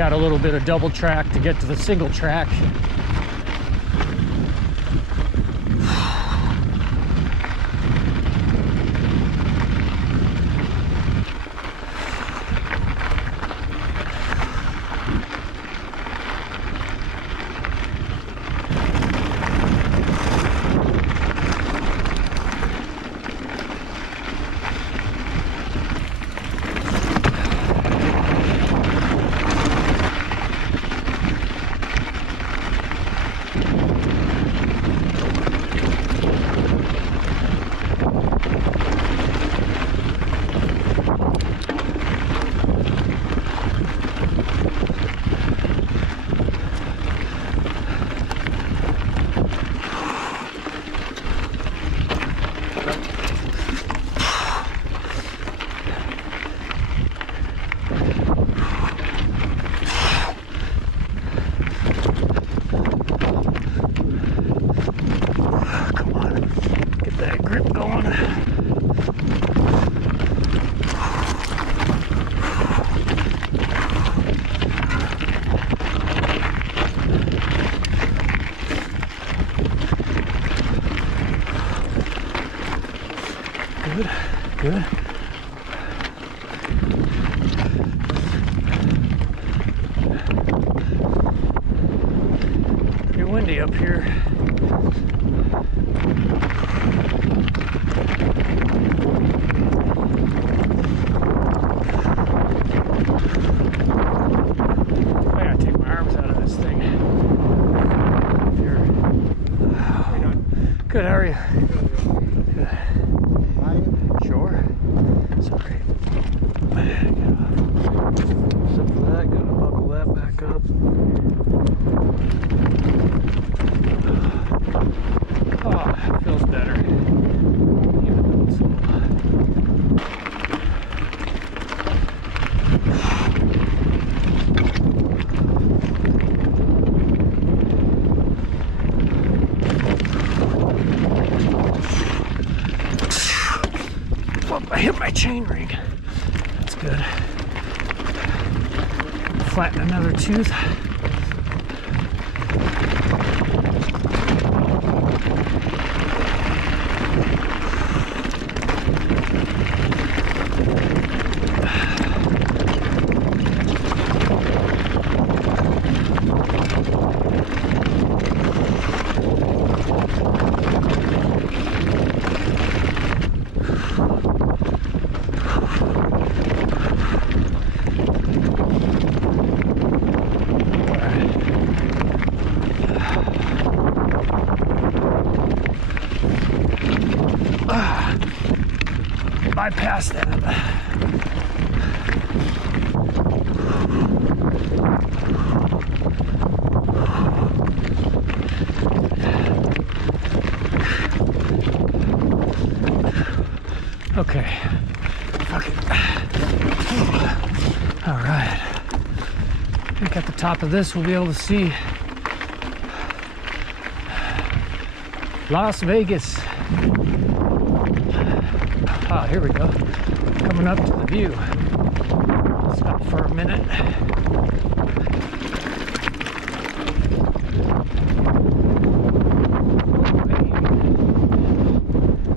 Got a little bit of double track to get to the single track. Good. Pretty windy up here. I gotta take my arms out of this thing. Here. Good, how are you? Good. Sure. Sorry. Except for that, gotta buckle that back up. Oh, it feels better. Even though it's I hit my chain ring. That's good. Flatten another tooth. Bypass that. Okay. Fuck it. All right. I think at the top of this we'll be able to see Las Vegas. Ah, here we go. Coming up to the view. Stop for a minute.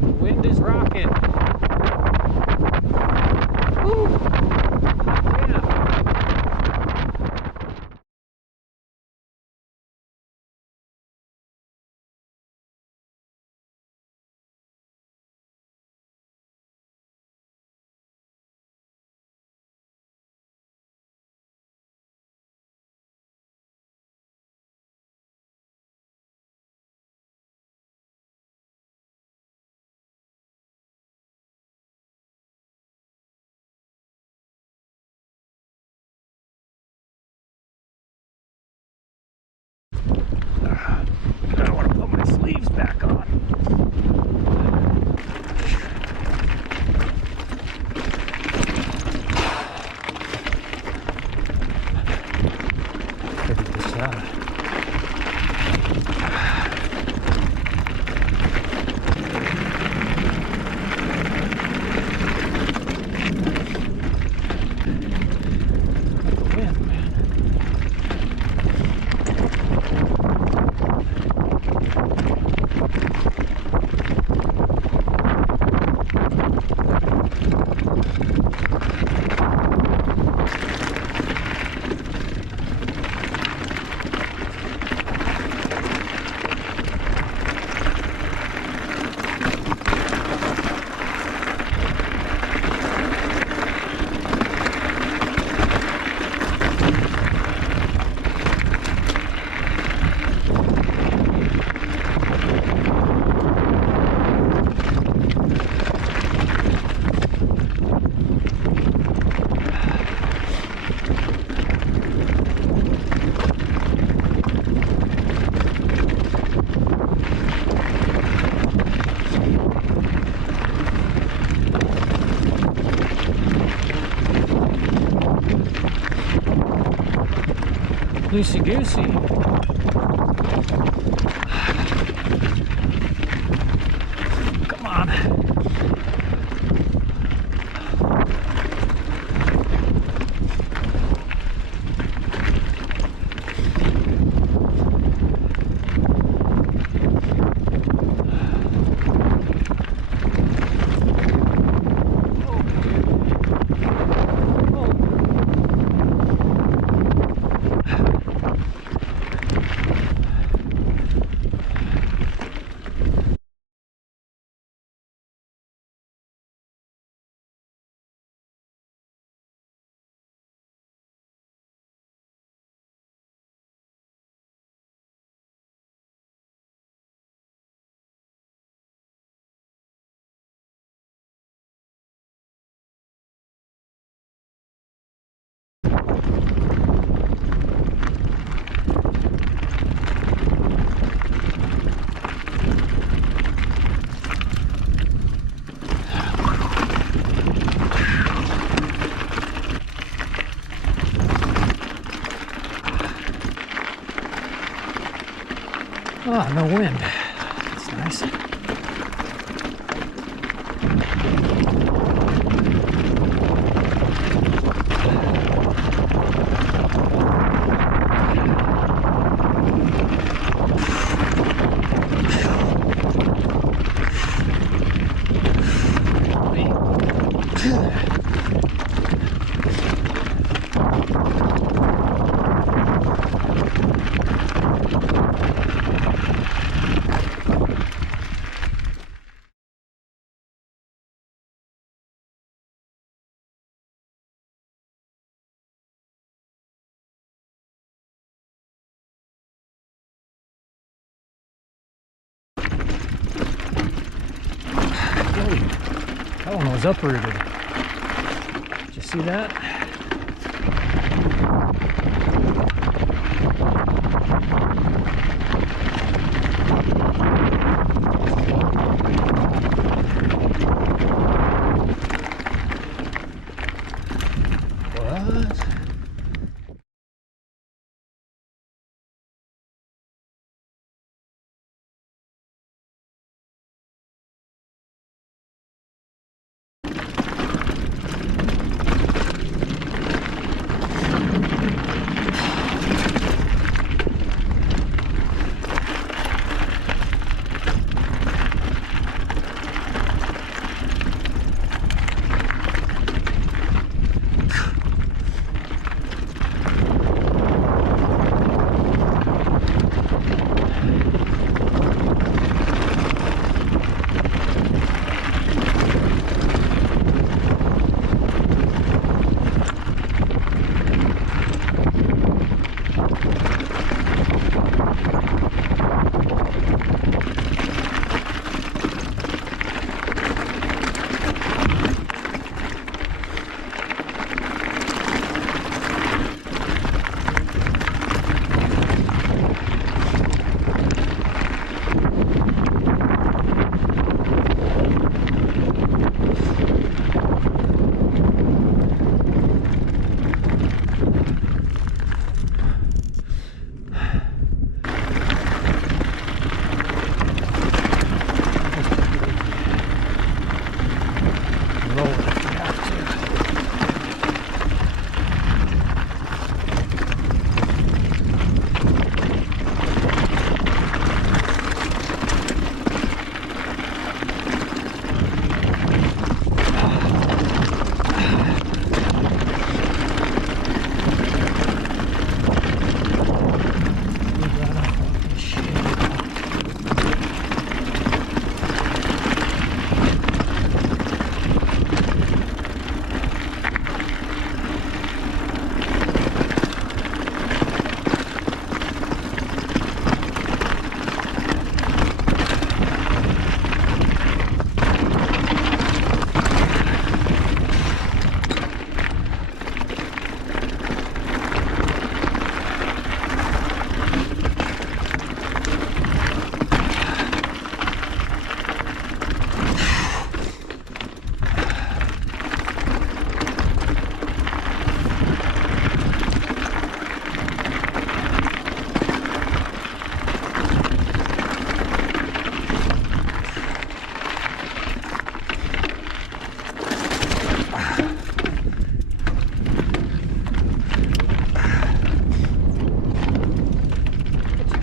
The wind is rocking. Woo! Yeah. I don't want to put my sleeves back on. Figure this out. Like the wind, man. Loosey goosey. Come on. Oh, no wind. That's nice. That one was uprooted. Did you see that? What?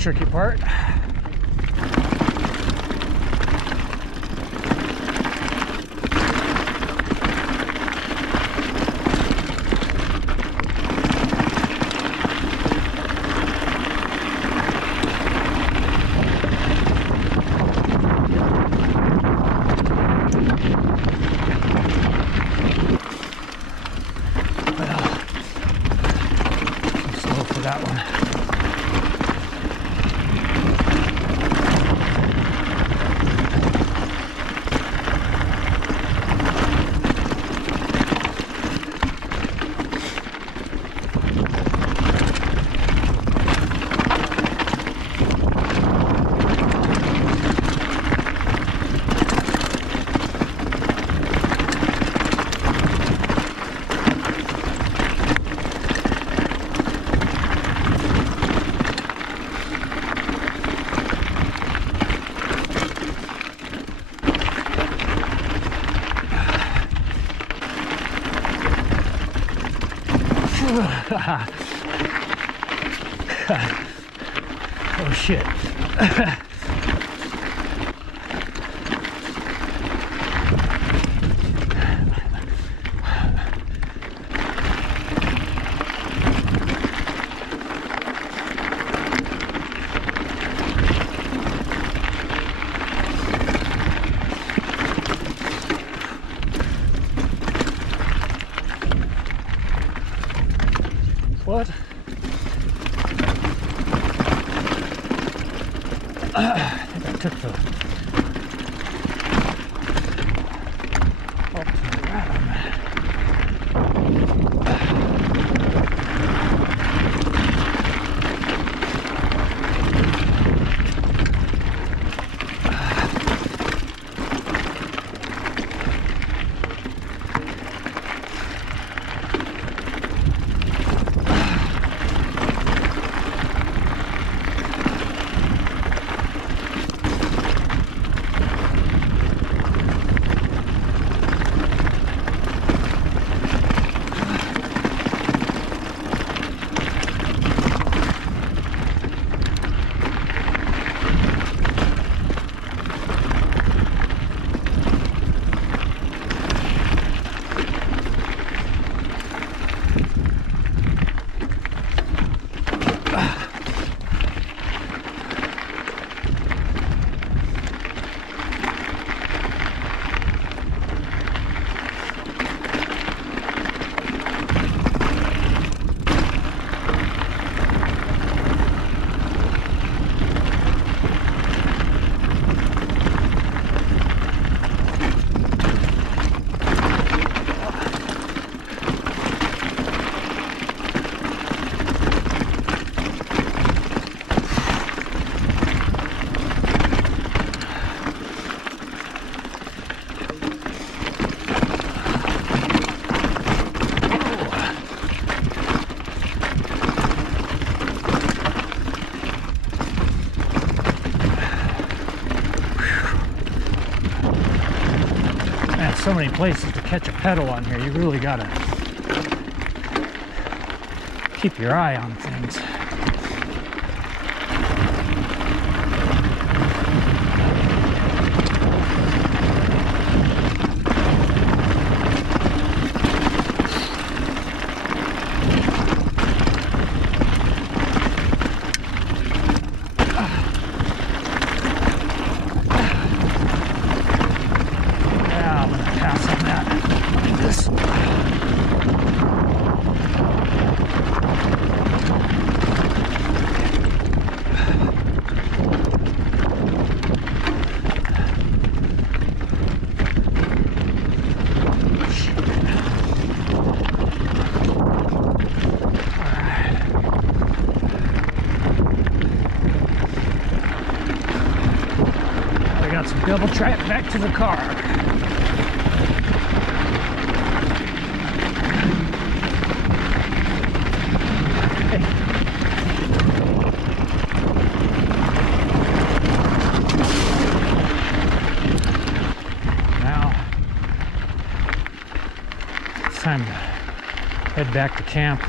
tricky part. That one. Oh shit. What? I think I took the up to the right on that. So many places to catch a pedal on here. You really gotta keep your eye on things. Double track back to the car. Now it's time to head back to camp.